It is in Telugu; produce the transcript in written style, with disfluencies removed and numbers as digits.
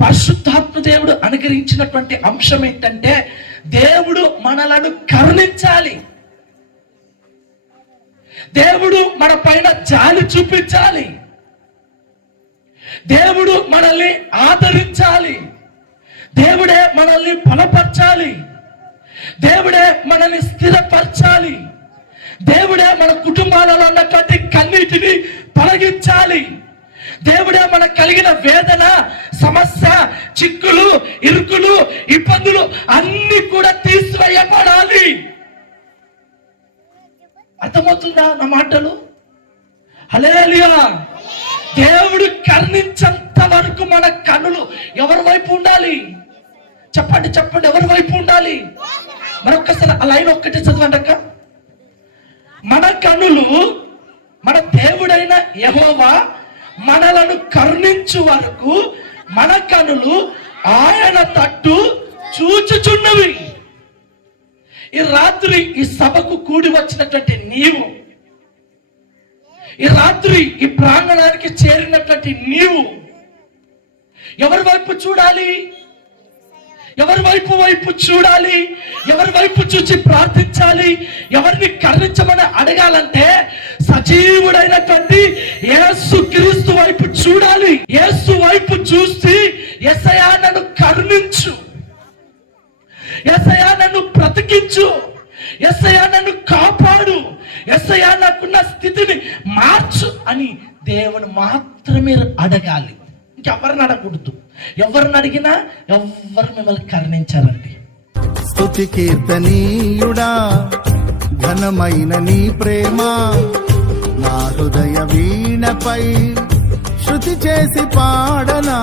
పరిశుద్ధాత్మ దేవుడు అనుగ్రహించినటువంటి అంశం ఏంటంటే దేవుడు మనలను కరుణించాలి, దేవుడు మన పైన జాలి చూపించాలి, దేవుడు మనల్ని ఆదరించాలి, దేవుడే మనల్ని బలపరచాలి, దేవుడే మనల్ని స్థిరపరచాలి, దేవుడే మన కుటుంబాలలో ఉన్నటువంటి కన్నీటిని తొలగించాలి, దేవుడే మనకు కలిగిన వేదన, సమస్య, చిక్కులు, ఇరుకులు, ఇబ్బందులు అన్ని కూడా తీసివేయబడాలి. అర్థమవుతుందా నా మాటలు? హల్లెలూయా. దేవుడు కరుణించేంత వరకు మన కన్నులు ఎవరి వైపు ఉండాలి? చెప్పండి చెప్పండి, ఎవరి వైపు ఉండాలి? మరొక్కసారి ఆ లైన్ ఒక్కటి చదవండి అక్క. మన కన్నులు మన దేవుడైన యెహోవా మనలను కరుణించు వరకు మన కన్నులు ఆయన తట్టు చూచుచున్నవి. ఈ రాత్రి ఈ సభకు కూడి వచ్చినటువంటి నీవు, ఈ రాత్రి ఈ ప్రాంగణానికి చేరినటువంటి నీవు ఎవరి వైపు చూడాలి? ఎవరి వైపు చూడాలి? ఎవరి వైపు చూసి ప్రార్థించాలి? ఎవరిని కరుణించమని అడగాలంటే సజీవుడైనటువంటి యేసు క్రీస్తు వైపు చూడాలి. యేసు వైపు చూసి యేసయ్యా నన్ను కరుణించు, యేసయ్యా నన్ను బ్రతికించు, యేసయ్యా నన్ను కాపాడు, యేసయ్యా నాకున్న స్థితిని మార్చు అని దేవుని మాత్రమే అడగాలి. ఇంకెవరిని అడగకూడదు. ఎవరిని అడిగినా ఎవరు మిమ్మల్ని కరుణించారండి. స్తుతి కీర్తనీయుడా, ఘనమైన నీ ప్రేమ నా హృదయ వీణపై శృతి చేసి పాడనా.